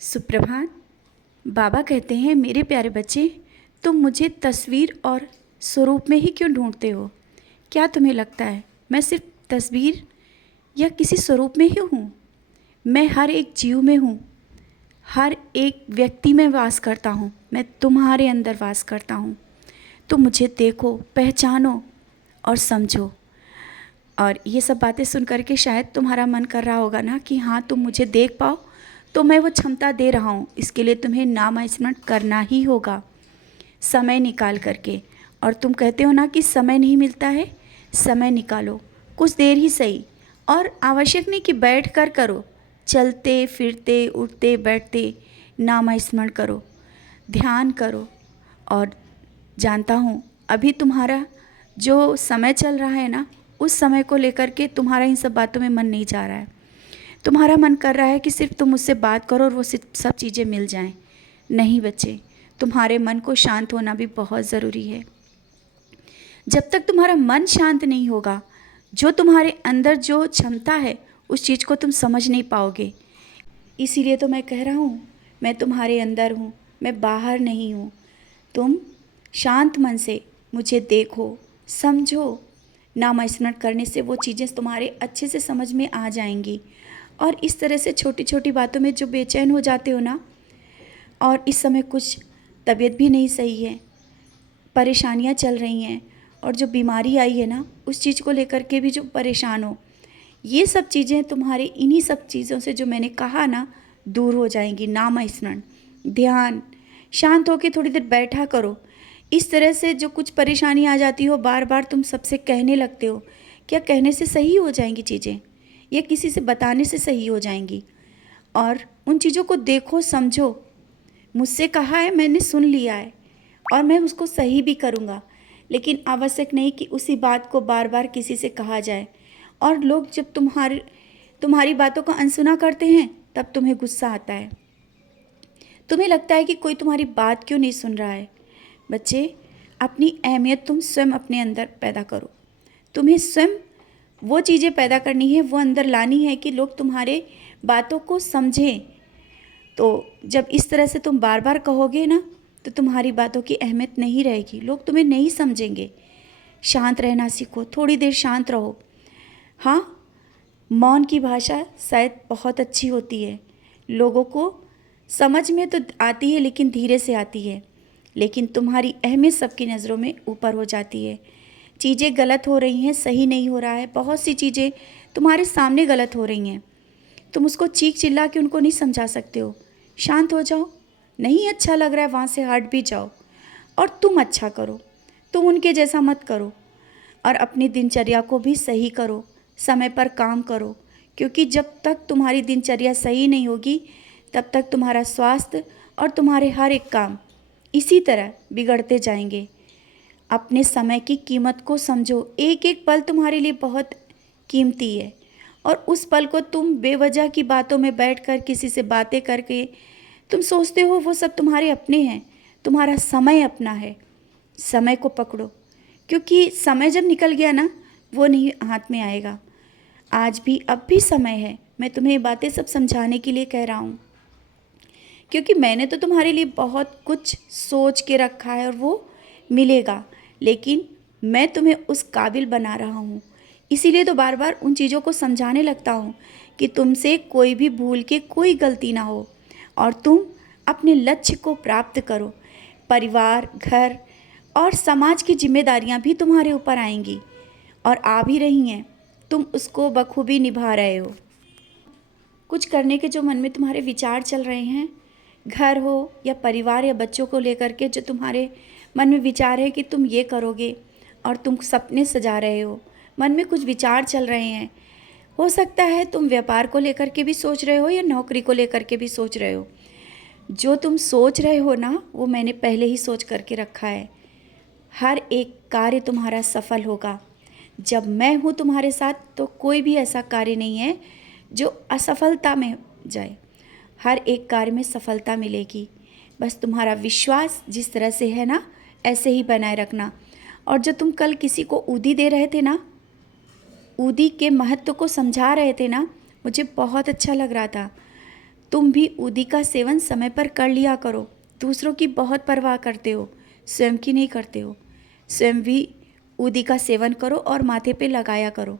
सुप्रभात। बाबा कहते हैं, मेरे प्यारे बच्चे, तुम मुझे तस्वीर और स्वरूप में ही क्यों ढूंढते हो? क्या तुम्हें लगता है मैं सिर्फ तस्वीर या किसी स्वरूप में ही हूँ? मैं हर एक जीव में हूँ, हर एक व्यक्ति में वास करता हूँ। मैं तुम्हारे अंदर वास करता हूँ। तुम मुझे देखो, पहचानो और समझो। और ये सब बातें सुन करके शायद तुम्हारा मन कर रहा होगा ना कि हाँ, तुम मुझे देख पाओ, तो मैं वो क्षमता दे रहा हूँ। इसके लिए तुम्हें नाम स्मरण करना ही होगा, समय निकाल करके। और तुम कहते हो ना कि समय नहीं मिलता है। समय निकालो, कुछ देर ही सही। और आवश्यक नहीं कि बैठ कर करो, चलते फिरते उठते बैठते नाम स्मरण करो, ध्यान करो। और जानता हूँ अभी तुम्हारा जो समय चल रहा है ना, उस समय को लेकर के तुम्हारा इन सब बातों में मन नहीं जा रहा है। तुम्हारा मन कर रहा है कि सिर्फ तुम मुझसे बात करो और वो सब चीज़ें मिल जाएं। नहीं बच्चे, तुम्हारे मन को शांत होना भी बहुत ज़रूरी है। जब तक तुम्हारा मन शांत नहीं होगा, जो तुम्हारे अंदर जो क्षमता है उस चीज़ को तुम समझ नहीं पाओगे। इसीलिए तो मैं कह रहा हूँ, मैं तुम्हारे अंदर हूँ, मैं बाहर नहीं हूँ। तुम शांत मन से मुझे देखो, समझो। नाम स्मरण करने से वो चीज़ें तुम्हारे अच्छे से समझ में आ जाएंगी। और इस तरह से छोटी छोटी बातों में जो बेचैन हो जाते हो ना, और इस समय कुछ तबीयत भी नहीं सही है, परेशानियां चल रही हैं, और जो बीमारी आई है ना, उस चीज़ को लेकर के भी जो परेशान हो, ये सब चीज़ें तुम्हारे इन्हीं सब चीज़ों से जो मैंने कहा ना, दूर हो जाएंगी। नाम स्मरण, ध्यान, शांत होकर थोड़ी देर बैठा करो। इस तरह से जो कुछ परेशानी आ जाती हो, बार बार तुम सबसे कहने लगते हो, क्या कहने से सही हो जाएंगी चीज़ें, या किसी से बताने से सही हो जाएंगी? और उन चीज़ों को देखो, समझो। मुझसे कहा है, मैंने सुन लिया है, और मैं उसको सही भी करूँगा। लेकिन आवश्यक नहीं कि उसी बात को बार बार किसी से कहा जाए। और लोग जब तुम्हारी बातों का अनसुना करते हैं, तब तुम्हें गुस्सा आता है। तुम्हें लगता है कि कोई तुम्हारी बात क्यों नहीं सुन रहा है। बच्चे, अपनी अहमियत तुम स्वयं अपने अंदर पैदा करो। तुम्हें स्वयं वो चीज़ें पैदा करनी है, वो अंदर लानी है कि लोग तुम्हारे बातों को समझें। तो जब इस तरह से तुम बार बार कहोगे ना, तो तुम्हारी बातों की अहमियत नहीं रहेगी, लोग तुम्हें नहीं समझेंगे। शांत रहना सीखो, थोड़ी देर शांत रहो। हाँ, मौन की भाषा शायद बहुत अच्छी होती है, लोगों को समझ में तो आती है, लेकिन धीरे से आती है। लेकिन तुम्हारी अहमियत सबकी नज़रों में ऊपर हो जाती है। चीज़ें गलत हो रही हैं, सही नहीं हो रहा है, बहुत सी चीज़ें तुम्हारे सामने गलत हो रही हैं, तुम उसको चीख चिल्ला के उनको नहीं समझा सकते हो। शांत हो जाओ। नहीं अच्छा लग रहा है, वहाँ से हट भी जाओ, और तुम अच्छा करो। तुम उनके जैसा मत करो, और अपनी दिनचर्या को भी सही करो, समय पर काम करो। क्योंकि जब तक तुम्हारी दिनचर्या सही नहीं होगी, तब तक तुम्हारा स्वास्थ्य और तुम्हारे हर एक काम इसी तरह बिगड़ते जाएंगे। अपने समय की कीमत को समझो। एक एक पल तुम्हारे लिए बहुत कीमती है, और उस पल को तुम बेवजह की बातों में बैठकर किसी से बातें करके तुम सोचते हो वो सब तुम्हारे अपने हैं। तुम्हारा समय अपना है। समय को पकड़ो, क्योंकि समय जब निकल गया ना, वो नहीं हाथ में आएगा। आज भी, अब भी समय है। मैं तुम्हें ये बातें सब समझाने के लिए कह रहा हूँ, क्योंकि मैंने तो तुम्हारे लिए बहुत कुछ सोच के रखा है, और वो मिलेगा। लेकिन मैं तुम्हें उस काबिल बना रहा हूँ। इसीलिए तो बार बार उन चीज़ों को समझाने लगता हूँ कि तुमसे कोई भी भूल के कोई गलती ना हो, और तुम अपने लक्ष्य को प्राप्त करो। परिवार, घर और समाज की जिम्मेदारियाँ भी तुम्हारे ऊपर आएंगी, और आ भी रही हैं। तुम उसको बखूबी निभा रहे हो। कुछ करने के जो मन में तुम्हारे विचार चल रहे हैं, घर हो या परिवार या बच्चों को लेकर के, जो तुम्हारे मन में विचार है कि तुम ये करोगे, और तुम सपने सजा रहे हो, मन में कुछ विचार चल रहे हैं। हो सकता है तुम व्यापार को लेकर के भी सोच रहे हो, या नौकरी को लेकर के भी सोच रहे हो। जो तुम सोच रहे हो ना, वो मैंने पहले ही सोच करके रखा है। हर एक कार्य तुम्हारा सफल होगा। जब मैं हूँ तुम्हारे साथ, तो कोई भी ऐसा कार्य नहीं है जो असफलता में जाए। हर एक कार्य में सफलता मिलेगी। बस तुम्हारा विश्वास जिस तरह से है ना, ऐसे ही बनाए रखना। और जो तुम कल किसी को उदी दे रहे थे ना, उदी के महत्व को समझा रहे थे ना, मुझे बहुत अच्छा लग रहा था। तुम भी ऊदी का सेवन समय पर कर लिया करो। दूसरों की बहुत परवाह करते हो, स्वयं की नहीं करते हो। स्वयं भी ऊदी का सेवन करो और माथे पे लगाया करो।